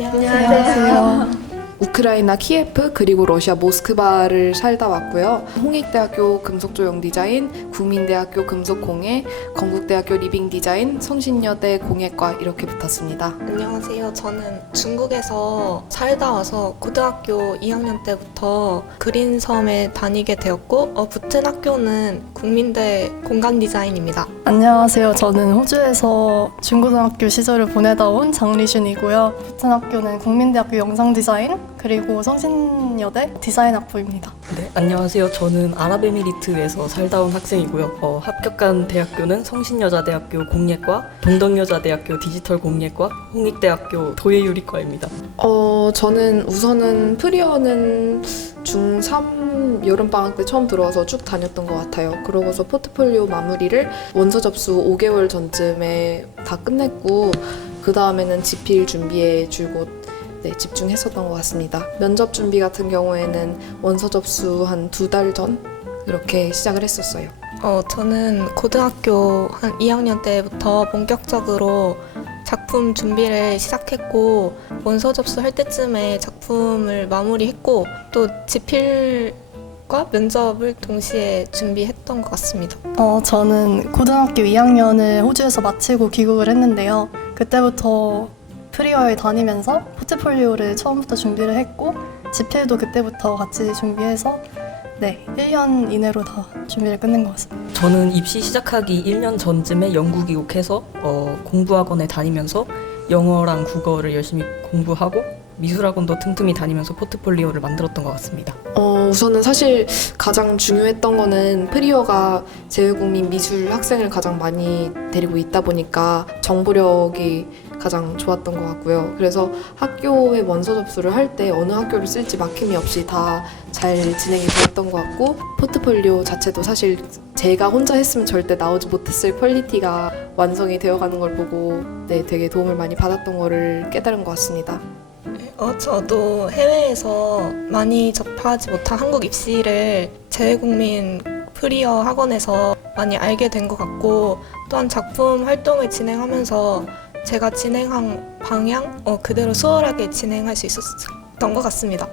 안녕하세요. 우크라이나 키예프 그리고 러시아 모스크바를 살다 왔고요. 홍익대학교 금속조형 디자인, 국민대학교 금속공예, 건국대학교 리빙 디자인, 성신여대 공예과 이렇게 붙었습니다. 안녕하세요. 저는 중국에서 살다 와서 고등학교 2학년 때부터 그린섬에 다니게 되었고 붙은 학교는 국민대 공간 디자인입니다. 안녕하세요. 저는 호주에서 중고등학교 시절을 보내다 온 장리슌이고요. 붙은 학교는 국민대학교 영상디자인 그리고 성신여대 디자인학부입니다. 네, 안녕하세요. 저는 아랍에미리트에서 살다 온 학생이고요. 합격한 대학교는 성신여자대학교 공예과, 동덕여자대학교 디지털 공예과, 홍익대학교 도예유리과입니다. 저는 우선은 프리어는 중3 여름방학 때 처음 들어와서 쭉 다녔던 것 같아요. 그러고서 포트폴리오 마무리를 원서 접수 5개월 전쯤에 다 끝냈고 그 다음에는 지필 준비에 줄곧 집중했었던 것 같습니다. 면접 준비 같은 경우에는 원서 접수 한 2달 전 이렇게 시작을 했었어요. 저는 고등학교 한 2학년 때부터 본격적으로 작품 준비를 시작했고 원서 접수할 때쯤에 작품을 마무리했고 또 지필과 면접을 동시에 준비했던 것 같습니다. 저는 고등학교 2학년을 호주에서 마치고 귀국을 했는데요. 그때부터 프리어에 다니면서 포트폴리오를 처음부터 준비를 했고 지필도 그때부터 같이 준비해서 1년 이내로 다 준비를 끝낸 것 같습니다. 저는 입시 시작하기 1년 전쯤에 영국 입국해서 공부학원에 다니면서 영어랑 국어를 열심히 공부하고 미술학원도 틈틈이 다니면서 포트폴리오를 만들었던 것 같습니다. 우선은 사실 가장 중요했던 거는 프리어가 재외국민 미술 학생을 가장 많이 데리고 있다 보니까 정보력이 가장 좋았던 것 같고요. 그래서 학교에 원서 접수를 할 때 어느 학교를 쓸지 막힘이 없이 다 잘 진행이 되었던 것 같고 포트폴리오 자체도 사실 제가 혼자 했으면 절대 나오지 못했을 퀄리티가 완성이 되어가는 걸 보고 되게 도움을 많이 받았던 거를 깨달은 것 같습니다. 저도 해외에서 많이 접하지 못한 한국 입시를 재외국민 프리어 학원에서 많이 알게 된 것 같고 또한 작품 활동을 진행하면서 제가 진행한 방향 그대로 수월하게 진행할 수 있었던 것 같습니다.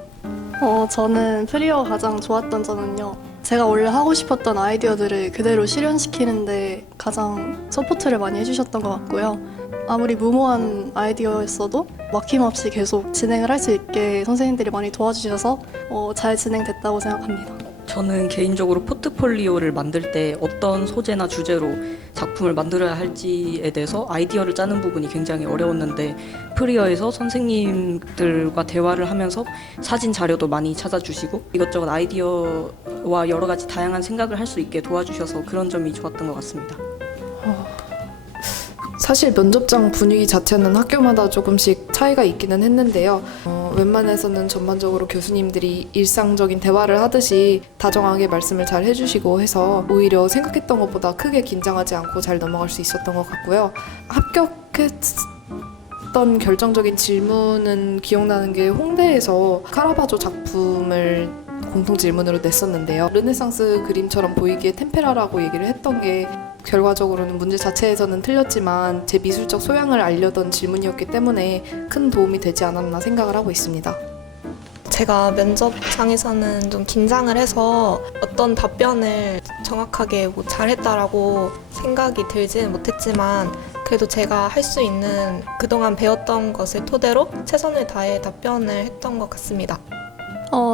저는 프리어가 가장 좋았던 점은요. 제가 원래 하고 싶었던 아이디어들을 그대로 실현시키는데 가장 서포트를 많이 해주셨던 것 같고요. 아무리 무모한 아이디어였어도 막힘없이 계속 진행을 할 수 있게 선생님들이 많이 도와주셔서 잘 진행됐다고 생각합니다. 저는 개인적으로 포트폴리오를 만들 때 어떤 소재나 주제로 작품을 만들어야 할지에 대해서 아이디어를 짜는 부분이 굉장히 어려웠는데 프리어에서 선생님들과 대화를 하면서 사진 자료도 많이 찾아주시고 이것저것 아이디어와 여러 가지 다양한 생각을 할 수 있게 도와주셔서 그런 점이 좋았던 것 같습니다. 사실 면접장 분위기 자체는 학교마다 조금씩 차이가 있기는 했는데요. 웬만해서는 전반적으로 교수님들이 일상적인 대화를 하듯이 다정하게 말씀을 잘 해주시고 해서 오히려 생각했던 것보다 크게 긴장하지 않고 잘 넘어갈 수 있었던 것 같고요. 합격했던 결정적인 질문은 기억나는 게 홍대에서 카라바조 작품을 공통 질문으로 냈었는데요. 르네상스 그림처럼 보이기에 템페라라고 얘기를 했던 게 결과적으로는 문제 자체에서는 틀렸지만 제 미술적 소양을 알려던 질문이었기 때문에 큰 도움이 되지 않았나 생각을 하고 있습니다. 제가 면접장에서는 좀 긴장을 해서 어떤 답변을 정확하게 잘했다라고 생각이 들지는 못했지만 그래도 제가 할 수 있는 그동안 배웠던 것을 토대로 최선을 다해 답변을 했던 것 같습니다.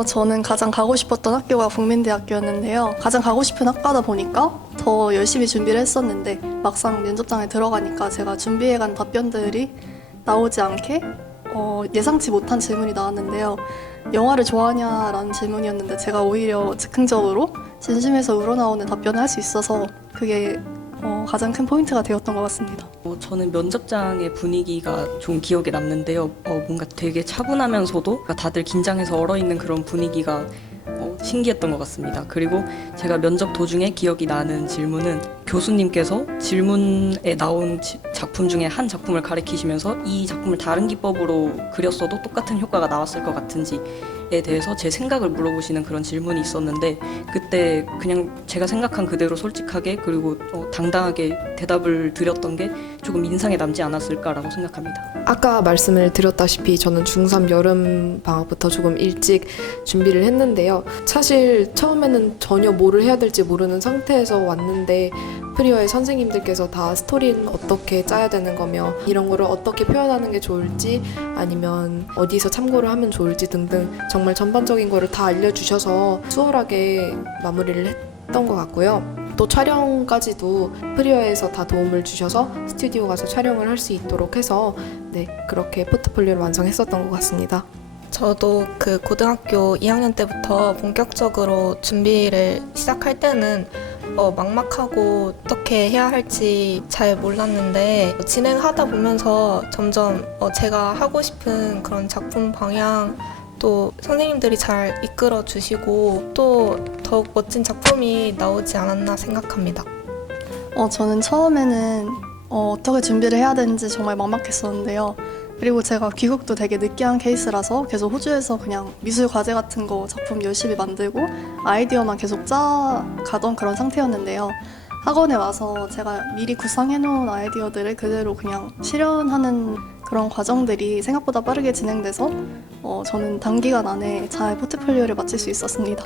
저는 가장 가고 싶었던 학교가 국민대학교였는데요. 가장 가고 싶은 학과다 보니까 더 열심히 준비를 했었는데 막상 면접장에 들어가니까 제가 준비해간 답변들이 나오지 않게 예상치 못한 질문이 나왔는데요. 영화를 좋아하냐라는 질문이었는데 제가 오히려 즉흥적으로 진심에서 우러나오는 답변을 할 수 있어서 그게 가장 큰 포인트가 되었던 것 같습니다. 저는 면접장의 분위기가 좀 기억에 남는데요. 뭔가 되게 차분하면서도 다들 긴장해서 얼어있는 그런 분위기가 신기했던 것 같습니다. 그리고 제가 면접 도중에 기억이 나는 질문은 교수님께서 질문에 나온 작품 중에 한 작품을 가리키시면서 이 작품을 다른 기법으로 그렸어도 똑같은 효과가 나왔을 것 같은지에 대해서 제 생각을 물어보시는 그런 질문이 있었는데, 그때 그냥 제가 생각한 그대로 솔직하게 그리고 당당하게 대답을 드렸던 게 조금 인상에 남지 않았을까라고 생각합니다. 아까 말씀을 드렸다시피 저는 중3 여름 방학부터 조금 일찍 준비를 했는데요. 사실 처음에는 전혀 뭐를 해야 될지 모르는 상태에서 왔는데 프리어의 선생님들께서 다 스토리는 어떻게 짜야 되는 거며 이런 거를 어떻게 표현하는 게 좋을지 아니면 어디서 참고를 하면 좋을지 등등 정말 전반적인 거를 다 알려주셔서 수월하게 마무리를 했던 것 같고요. 또 촬영까지도 프리어에서 다 도움을 주셔서 스튜디오 가서 촬영을 할 수 있도록 해서 그렇게 포트폴리오를 완성했었던 것 같습니다. 저도 그 고등학교 2학년 때부터 본격적으로 준비를 시작할 때는 막막하고 어떻게 해야 할지 잘 몰랐는데 진행하다 보면서 점점 제가 하고 싶은 그런 작품 방향 또 선생님들이 잘 이끌어 주시고 또 더욱 멋진 작품이 나오지 않았나 생각합니다. 저는 처음에는 어떻게 준비를 해야 되는지 정말 막막했었는데요. 그리고 제가 귀국도 되게 늦게 한 케이스라서 계속 호주에서 그냥 미술 과제 같은 거 작품 열심히 만들고 아이디어만 계속 짜가던 그런 상태였는데요. 학원에 와서 제가 미리 구상해 놓은 아이디어들을 그대로 그냥 실현하는 그런 과정들이 생각보다 빠르게 진행돼서 저는 단기간 안에 잘 포트폴리오를 마칠 수 있었습니다.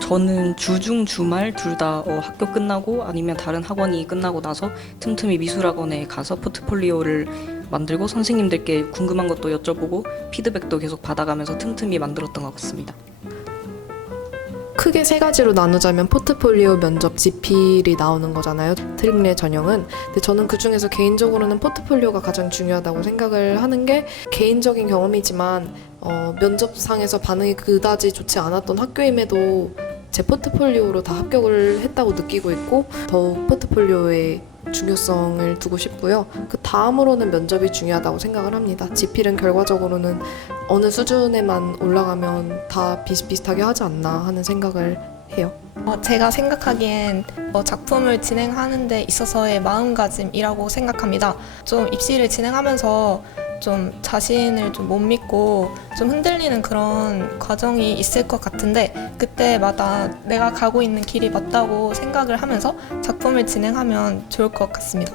저는 주중 주말 둘 다 학교 끝나고 아니면 다른 학원이 끝나고 나서 틈틈이 미술학원에 가서 포트폴리오를 만들고 선생님들께 궁금한 것도 여쭤보고 피드백도 계속 받아가면서 틈틈이 만들었던 것 같습니다. 크게 세 가지로 나누자면 포트폴리오, 면접, 지필이 나오는 거잖아요. 트릭레 전형은. 근데 저는 그중에서 개인적으로는 포트폴리오가 가장 중요하다고 생각을 하는 게 개인적인 경험이지만 면접상에서 반응이 그다지 좋지 않았던 학교임에도 제 포트폴리오로 다 합격을 했다고 느끼고 있고 더욱 포트폴리오의 중요성을 두고 싶고요. 그 다음으로는 면접이 중요하다고 생각을 합니다. 지필은 결과적으로는 어느 수준에만 올라가면 다 비슷비슷하게 하지 않나 하는 생각을 해요. 제가 생각하기엔 작품을 진행하는 데 있어서의 마음가짐이라고 생각합니다. 좀 입시를 진행하면서 좀 자신을 좀 못 믿고 좀 흔들리는 그런 과정이 있을 것 같은데 그때마다 내가 가고 있는 길이 맞다고 생각을 하면서 작품을 진행하면 좋을 것 같습니다.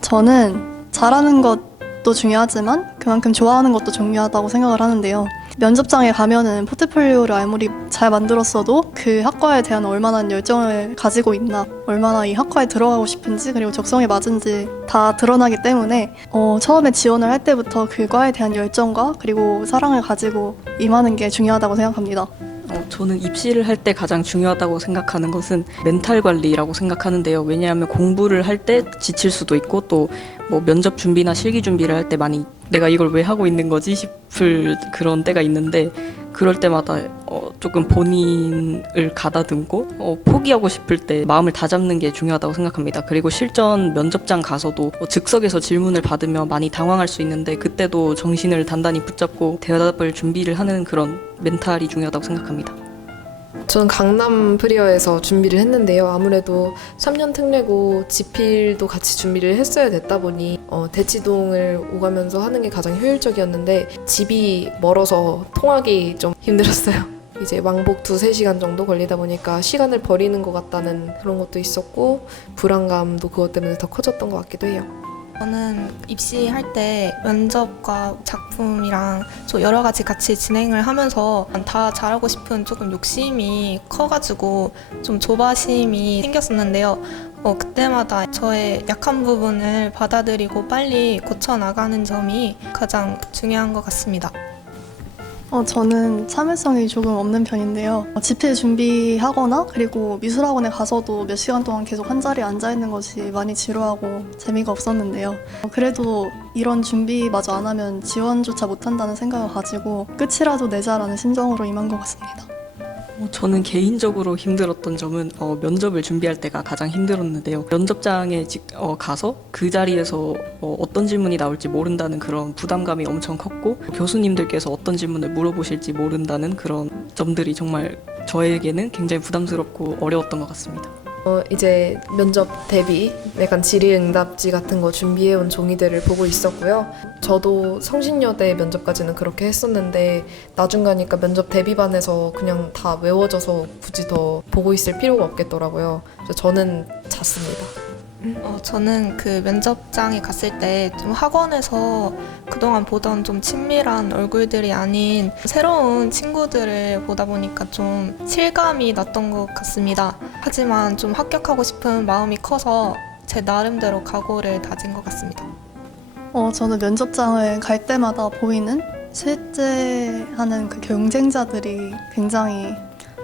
저는 잘하는 것도 중요하지만 그만큼 좋아하는 것도 중요하다고 생각을 하는데요. 면접장에 가면은 포트폴리오를 아무리 잘 만들었어도 그 학과에 대한 얼마나 열정을 가지고 있나, 얼마나 이 학과에 들어가고 싶은지 그리고 적성에 맞은지 다 드러나기 때문에 처음에 지원을 할 때부터 그 과에 대한 열정과 그리고 사랑을 가지고 임하는 게 중요하다고 생각합니다. 저는 입시를 할 때 가장 중요하다고 생각하는 것은 멘탈 관리라고 생각하는데요. 왜냐하면 공부를 할 때 지칠 수도 있고 또 뭐 면접 준비나 실기 준비를 할 때 많이 내가 이걸 왜 하고 있는 거지 싶을 그런 때가 있는데 그럴 때마다 조금 본인을 가다듬고 포기하고 싶을 때 마음을 다잡는 게 중요하다고 생각합니다. 그리고 실전 면접장 가서도 즉석에서 질문을 받으면 많이 당황할 수 있는데 그때도 정신을 단단히 붙잡고 대답을 준비를 하는 그런 멘탈이 중요하다고 생각합니다. 저는 강남 프리어에서 준비를 했는데요. 아무래도 3년 특례고 지필도 같이 준비를 했어야 됐다 보니 대치동을 오가면서 하는 게 가장 효율적이었는데 집이 멀어서 통하기 좀 힘들었어요. 이제 왕복 2-3시간 정도 걸리다 보니까 시간을 버리는 것 같다는 그런 것도 있었고 불안감도 그것 때문에 더 커졌던 것 같기도 해요. 저는 입시할 때 면접과 작품이랑 여러 가지 같이 진행을 하면서 다 잘하고 싶은 조금 욕심이 커가지고 좀 조바심이 생겼었는데요. 그때마다 저의 약한 부분을 받아들이고 빨리 고쳐나가는 점이 가장 중요한 것 같습니다. 저는 참을성이 조금 없는 편인데요. 집필 준비하거나 그리고 미술학원에 가서도 몇 시간 동안 계속 한 자리에 앉아있는 것이 많이 지루하고 재미가 없었는데요. 그래도 이런 준비마저 안 하면 지원조차 못한다는 생각을 가지고 끝이라도 내자라는 심정으로 임한 것 같습니다. 저는 개인적으로 힘들었던 점은 면접을 준비할 때가 가장 힘들었는데요. 면접장에 가서 그 자리에서 어떤 질문이 나올지 모른다는 그런 부담감이 엄청 컸고 교수님들께서 어떤 질문을 물어보실지 모른다는 그런 점들이 정말 저에게는 굉장히 부담스럽고 어려웠던 것 같습니다. 이제 면접 대비 약간 질의응답지 같은 거 준비해온 종이들을 보고 있었고요. 저도 성신여대 면접까지는 그렇게 했었는데 나중 가니까 면접 대비반에서 그냥 다 외워져서 굳이 더 보고 있을 필요가 없겠더라고요. 그래서 저는 잤습니다. 저는 그 면접장에 갔을 때 좀 학원에서 그동안 보던 좀 친밀한 얼굴들이 아닌 새로운 친구들을 보다 보니까 좀 실감이 났던 것 같습니다. 하지만 좀 합격하고 싶은 마음이 커서 제 나름대로 각오를 다진 것 같습니다. 저는 면접장을 갈 때마다 보이는 실제 하는 그 경쟁자들이 굉장히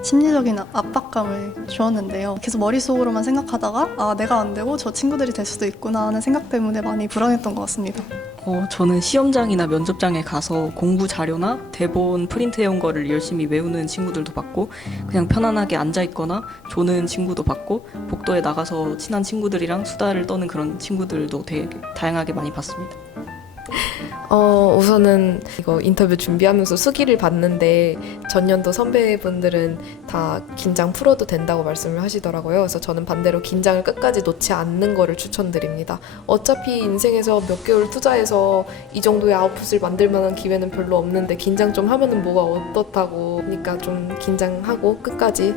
심리적인 압박감을 주었는데요. 계속 머릿속으로만 생각하다가 내가 안 되고 저 친구들이 될 수도 있구나 하는 생각 때문에 많이 불안했던 것 같습니다. 저는 시험장이나 면접장에 가서 공부 자료나 대본 프린트해온 거를 열심히 외우는 친구들도 봤고 그냥 편안하게 앉아있거나 조는 친구도 봤고 복도에 나가서 친한 친구들이랑 수다를 떠는 그런 친구들도 되게 다양하게 많이 봤습니다. 우선은 이거 인터뷰 준비하면서 수기를 봤는데 전년도 선배분들은 다 긴장 풀어도 된다고 말씀을 하시더라고요. 그래서 저는 반대로 긴장을 끝까지 놓지 않는 거를 추천드립니다. 어차피 인생에서 몇 개월 투자해서 이 정도의 아웃풋을 만들 만한 기회는 별로 없는데 긴장 좀 하면은 뭐가 어떻다고. 그러니까 좀 긴장하고 끝까지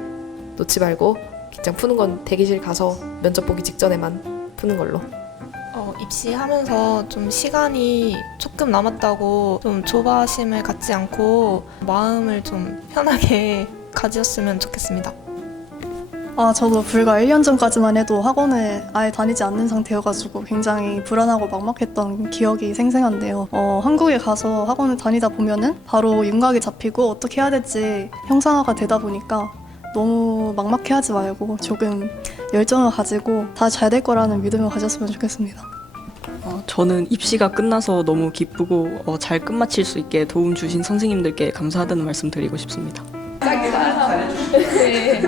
놓지 말고 긴장 푸는 건 대기실 가서 면접 보기 직전에만 푸는 걸로. 입시하면서 좀 시간이 조금 남았다고 좀 조바심을 갖지 않고 마음을 좀 편하게 가졌으면 좋겠습니다. 저도 불과 1년 전까지만 해도 학원을 아예 다니지 않는 상태여가지고 굉장히 불안하고 막막했던 기억이 생생한데요. 한국에 가서 학원을 다니다 보면은 바로 윤곽이 잡히고 어떻게 해야 될지 형상화가 되다 보니까 너무 막막해하지 말고 조금 열정을 가지고 다 잘 될 거라는 믿음을 가졌으면 좋겠습니다. 저는 입시가 끝나서 너무 기쁘고 잘 끝마칠 수 있게 도움 주신 선생님들께 감사하다는 말씀 드리고 싶습니다. 네.